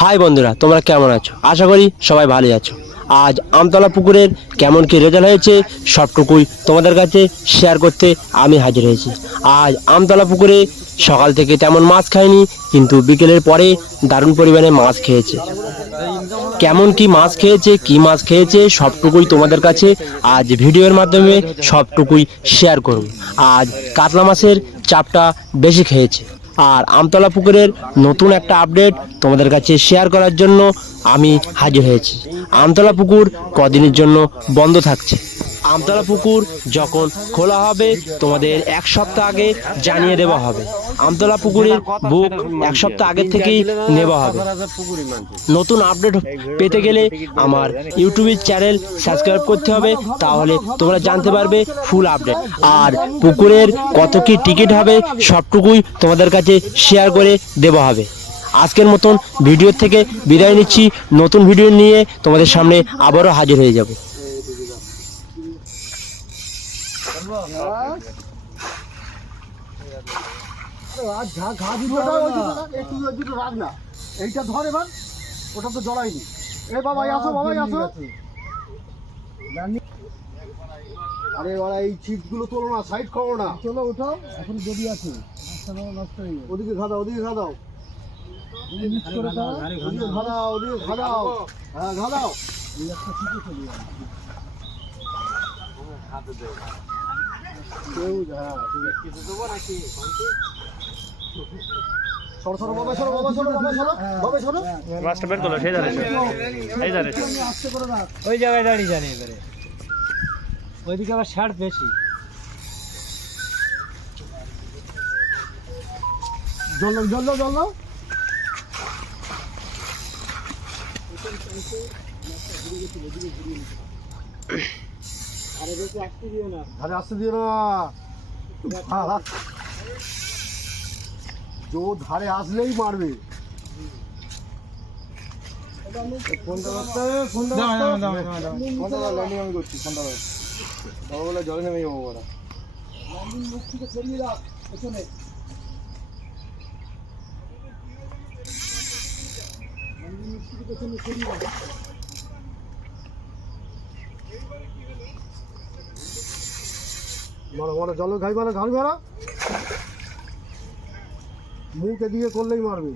High বন্ধুরা, তোমরা কেমন আছো? আশা করি সবাই ভালোই আছো। আজ আমতলা পুকুরের কেমন কি রেজাল্ট হয়েছে, সবটুকুই তোমাদের কাছে শেয়ার করতে আমি হাজির হয়েছি। আজ আমতলা পুকুরে সকাল থেকে তেমন মাছ খায়নি, কিন্তু বিকেলের পরে দারুণ পরিমাণে মাছ খেয়েছে। কেমন কি মাছ খেয়েছে, কি মাছ খেয়েছে, সবটুকুই তোমাদের কাছে আজ ভিডিওর মাধ্যমে সবটুকুই শেয়ার করব আজ কাতলা মাছের চাপটা বেশি খেয়েছে। আর আমতলা পুকুরের নতুন একটা আপডেট তোমাদের কাছে শেয়ার করার জন্য আমি হাজির হয়েছি। আমতলা পুকুর কদিনের জন্য বন্ধ থাকছে। আমতলা পুকুর যখন খোলা হবে, তোমাদের এক সপ্তাহ আগে জানিয়ে দেওয়া হবে। আমতলা পুকুরের বুক এক সপ্তাহ আগের থেকেই নেওয়া হবে। নতুন আপডেট পেতে গেলে আমার ইউটিউবের চ্যানেল সাবস্ক্রাইব করতে হবে, তাহলে তোমরা জানতে পারবে ফুল আপডেট। আর পুকুরের কত কি টিকিট হবে, সবটুকুই তোমাদের কাছে শেয়ার করে দেওয়া হবে। আজকের মতন ভিডিও থেকে বিদায় নিচ্ছি। নতুন ভিডিও নিয়ে তোমাদের সামনে আবারও হাজির হয়ে যাব। আর ঘা ঘা দুটোটা ওই দুটো একটু ওই দুটো রাখ না। এইটা ধর এবার ওটা তো জড়াইনি এ বাবা আসো বাবা আসো। আরে ওরা এই চিপগুলো তোলো না সাইড করো না। চলো ওঠাও এখন যদি আছে। নষ্ট হয়ে যাবে ওদিকে খা দাও ওদিকে খা দাও। ওদিকে খা দাও ওদিকে খা দাও। হ্যাঁ খা দাও। এই একটা চিপে চলে যাবে। কেউ হ্যাঁ মাছটা বের করল সেই এই ওই জায়গায় দাঁড়িয়ে জানে এবারে। ওইদিকে আবার ছাড় বেশি। জল জল জল দাও ধারে আসতে দিও না। হ্যাঁ। জো ধারে আসলেই মারবে। ফোনটা ফোনটা ফোনটা আমি করছি ফোনটা দাও বাবা বলে জলে নেমে যাব ওরা মুখ থেকে সরিয়ে রাখ পেছনে। মুখ থেকে পেছনে সরিয়ে রাখ। মারো মারো জল খাই মারো ঘাড়ি মারো। মুখ এদিকে করলেই মারবে।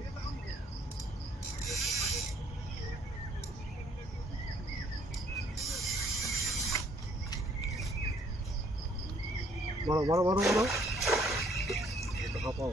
মারো মারো মারো মারো হাঁপাও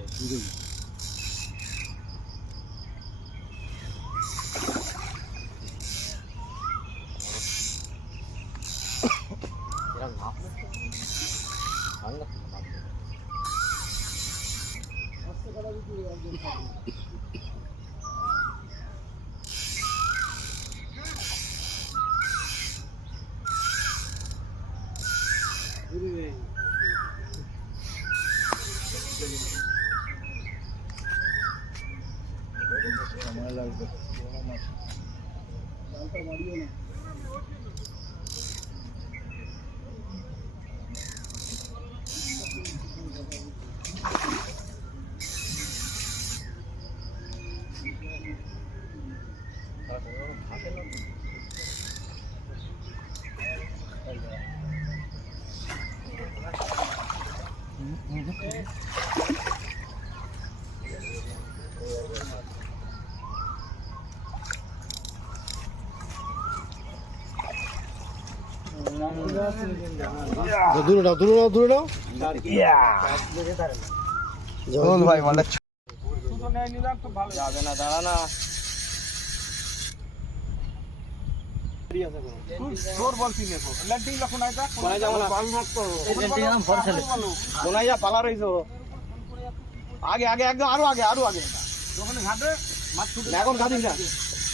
Bộ. দূরে নাও দূরে নাও দূরে নাও। জল ভাই মানে যাবে না দাঁড়া না যা আগে আগে একদম আরও আগে আরও আগে এখন খাদিস না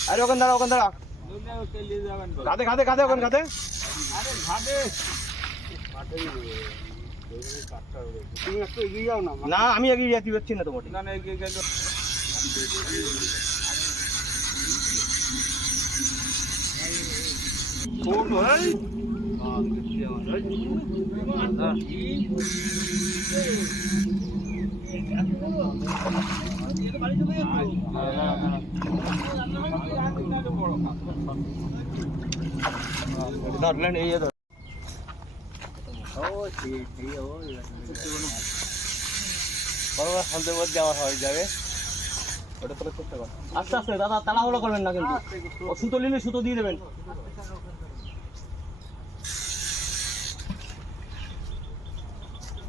আরে ওখান দাঁড়া ওখান দাঁড়া। খাদে খাদে ওখান খাদে না আমি এগিয়ে যেতে পারছি না তোমাকে ছোট এই ধরলেন এই ধর হয়ে যাবে ওটা আস্তে আস্তে দাদা তাড়াহুড়ো করবেন না কিন্তু। ও সুতো নিলে সুতো দিয়ে দেবেন।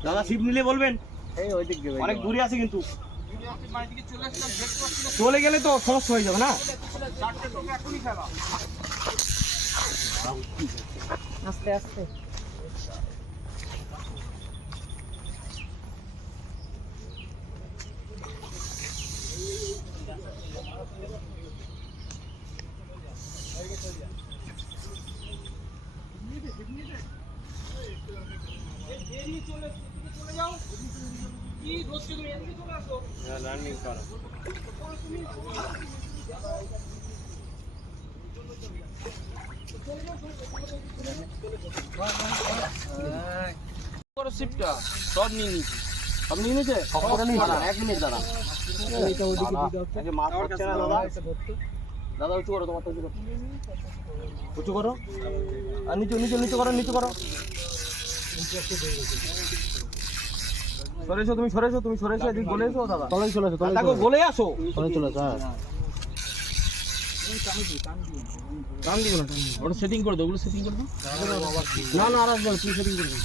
দাদা ছিপ নিলে বলবেন? এই ওই দিক অনেক দূরে আছে কিন্তু। চলে গেলে তো সমস্যা হয়ে যাবে না? আস্তে আস্তে। শিপটা সব নিয়ে নিয়েছি সব নিয়ে নিয়েছে এক মিনিট দাদা, মাছ না দাদা দাদা উঁচু করো তোমার উঁচু করো উঁচু করো। আর নিচু নিচু নিচু করো নিচু করো। সরেছো তুমি সরেছো তুমি সরেছো এদিক গলে এসো দাদা। তলাই চলে আসো তলাই গলে আসো। তলাই চলে আসো টান দিও না টান দিও ওটা সেটিং করে দাও ওগুলো সেটিং করে দাও। না না আর আসবে তুমি সেটিং করে দাও।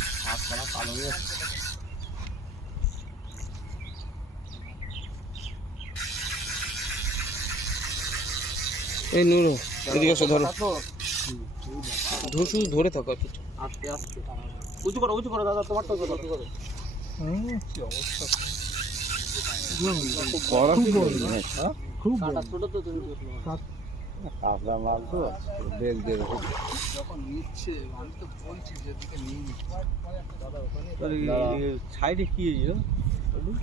এই নুরো এদিকে এসো ধরো। থাকো আস্তে আস্তে। উঁচু করো উঁচু করো দাদা তোমার তো করো। খুব কাটা ছোট তো তুমি আপনার মাল তো দেখ দেখ সাইডে কি হয়েছিল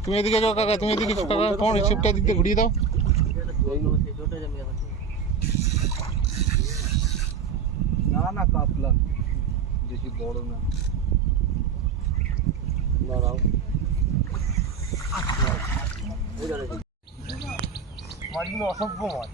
তুমি এদিকে যাও কাকা তুমি এদিকে যাও কাকা তোমার রিসিপ্টটা দিক দিয়ে ঘুরিয়ে দাও না না কাপলা বেশি বড় না দাঁড়াও। মাছগুলো অসভ্য মাছ।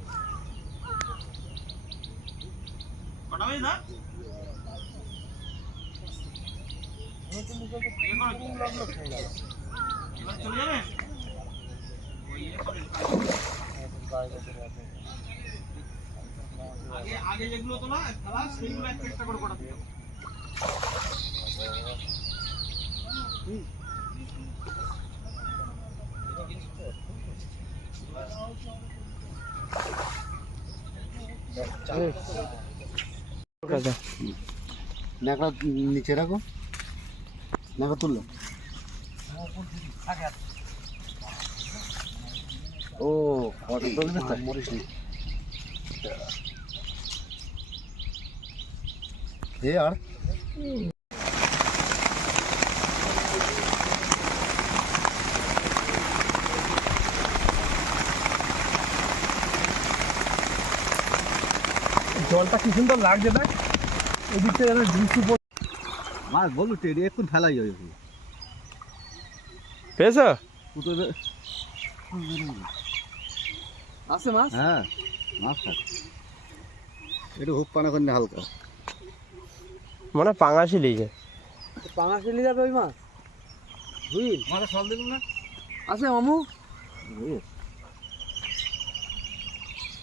আগে যেগুলো তোলা খেলা সেইগুলো একটা করে কটা ন্যাকড়া নিচে রাখো। ন্যাকড়া তুললো। ও মরিস এ আর? জলটা কি সুন্দর লাগছে দেখ। এদিকটা যেন দৃষ্টি মাছ বলল টেডি এখন ফেলাই যাবে। পেয়েছ? আছে মাছ? হ্যাঁ মাছ একটু হুপ পানা করে হালকা। মানে পাঙাশি লিখে। পাঙাশি লিয়ে যাবে ওই মাছ? বুঝলি আমাকে সল দেখুন না? আছে মামু?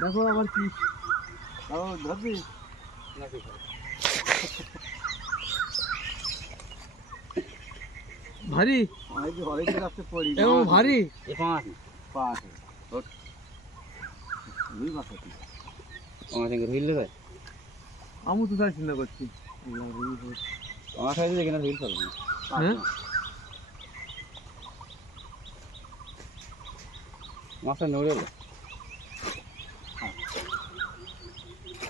দেখো আবার কি। ও ধরবি? ভারী? এবং ভারী আমি তো তাই চিন্তা করছি। আমার সাইজে দেখে না হুইল ফেলবে মাছটা নড়ে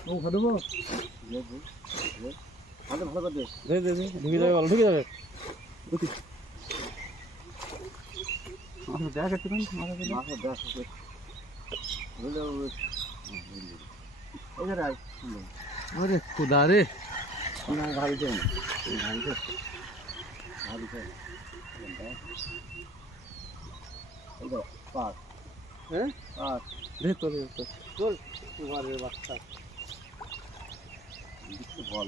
ও খাদবো ভালো ভালো দে দে দে দে ঢুকে যাবে বল ঢুকে যাবে। দেখ একটু মাছের দেখ। আরে খুদা রে। না ভাবিতে এই তো পাঁচ হ্যাঁ? দে তো চল কুমারের বাচ্চা বল